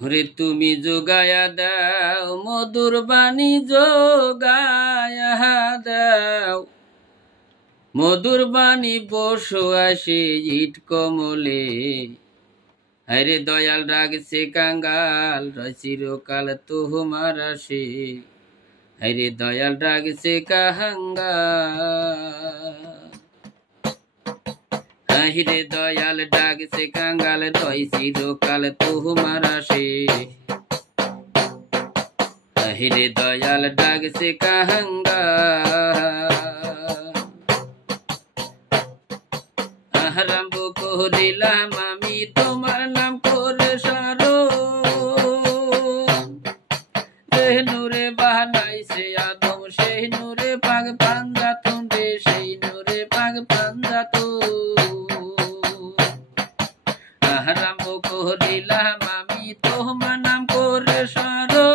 ওরে তুমি যোগায়া দাও মধুর বাণী যোগায়া দাও মধুর বাণী বসো আসে ইট কমলে হরে দয়াল রাগছে কাঙ্গাল চিরকাল তোমার আসে হরে দয়াল রাগছে কাঙ্গাল হিরে দয়াল ডাকছে কাঙ্গাল রয় চিরকাল তোমার আসে হিরে দয়াল ডাকছে কাঙ্গাল আরম্ভ করিলাম আমি তোমার নাম করে সারো সেই নূরে বানাইছে আদম সেই নূরে পাগ পাঞ্জা তুন্দে সেই নূরে পাগ পাঞ্জা তো আরম্ভ করিলাম আমি তোমার নাম করে সারো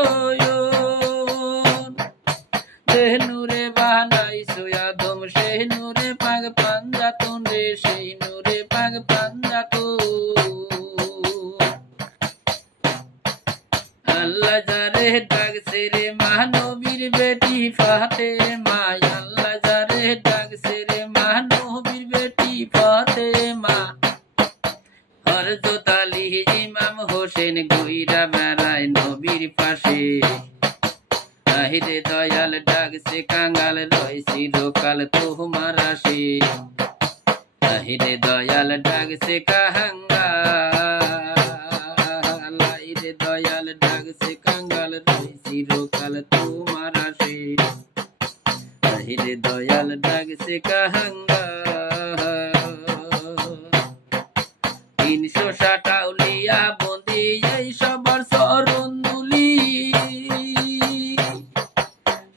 সেই নূরে বানাইছো আদম সেই নূরে পাগ পাঞ্জা তুন্দে সেই নূরে পাগ পাঞ্জা তো আল্লাহ যারে ডাকছে রে মহানবীর বেটি ফাতেমা আল্লাহ যারে ডাকছে রে মহানবীর বেটি ফাতেমা হযরত আলী ইমাম হোসেন গইরা বেড়ায় নবীর পাশে আহিরে দয়াল ডাকছে কাঙ্গাল রয় চিরকাল তোমার আসে আহিরে দয়াল ডাকছে কাঙ্গাল আহিরে দয়াল ডাকছে কাঙ্গাল রয় চিরকাল তোমার আসে আহিরে দয়াল ডাকছে কাঙ্গাল 360 আউলিয়া বন্দি এই সবার চরণ ধুলি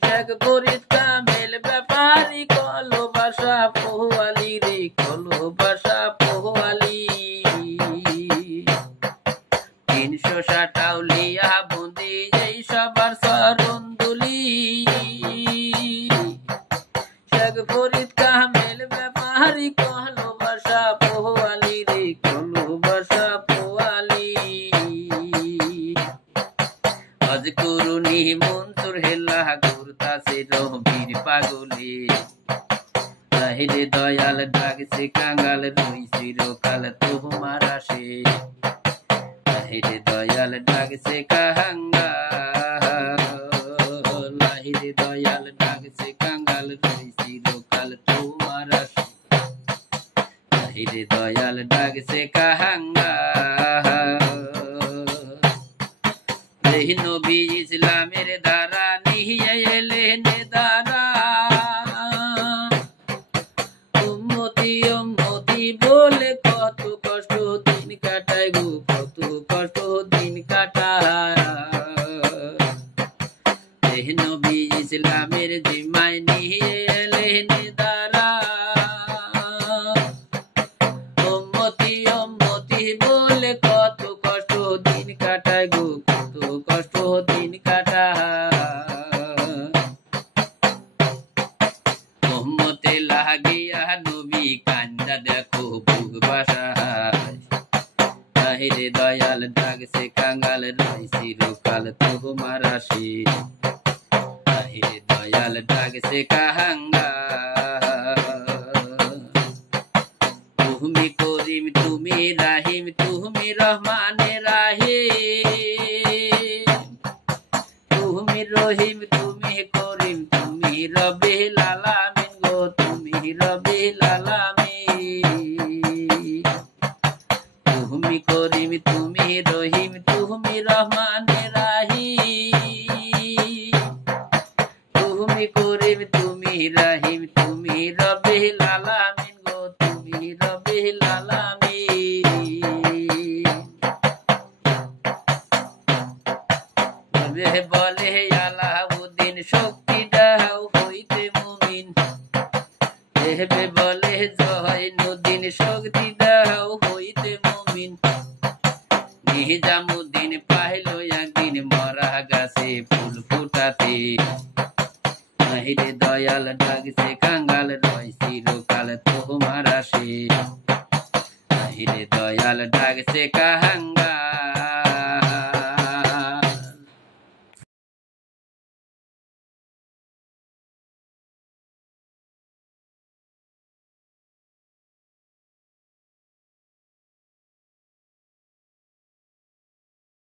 শেখ ফরিদ কামেল ব্যাপারী কলো বাসা পোহালি রে কলো বাসা পোহালি 360 আউলিয়া বন্দি এই সবার চরণ ধুলি শেখ ফরিদ কামেল ব্যাপারী কলো বাসা পোহালি রে কলো বাসা পোহালি আজ করুনি মনসুর হেলা ঘুরতাছে রবির পাগলে আহিরে দয়াল ডাকছে কাঙ্গাল রই চিরকাল তোমার আসে আহিরে দয়াল ডাকছে কাঙ্গাল আহিরে দয়াল ডাকছে কাঙ্গাল রই চিরকাল তোমার আসে আহিরে দয়াল ডাকছে কাঙ্গাল এই নবী ইসলামের দ্বারা নিয়ে এলেন দ্বারা উম্মতি উম্মতি বলে কত কষ্ট দিন কাটায় গো কত কষ্ট দিন কাটায় এই নবী ইসলামের জিম্মায় নিয়ে এলেন দ্বারা উম্মতি উম্মতি বলে কত কষ্ট দিন কাটায় গো কত কষ্ট দিন কাটায় উম্মতে লাগিয়া নবী কান্দা দেখো বুক বাসায় আহিরে দয়াল ডাকছে কাঙ্গাল রয় চিরকাল তোমার আসে আহিরে দয়াল ডাকছে কাঙ্গাল তুমি করিম তুমি রাহিম তুমি রহমানে রাহিম তুমি রহিম তুমি করিম তুমি রব্বিল আলামিন গো তুমি রব্বিল আলামিন তুমি করিম তুমি রহিম তুমি রহমানে রাহিম তুমি করিম তুমি রাহিম তুমি রব্বিল আলামিন গো তুমি রব্বিল আলামিন বলে আলাউদ্দিন শক্তি দাও হইতে মুমিন এবে বলে জয়নুদ্দিন শক্তি দাও হইতে মুমিন নিজামুদ্দিন পাইল একদিন মরা গাছে ফুল ফুটাতে আহিরে দয়াল ডাকছে কাঙ্গাল রয় চিরকাল তোমার আসে আহিরে দয়াল ডাকছে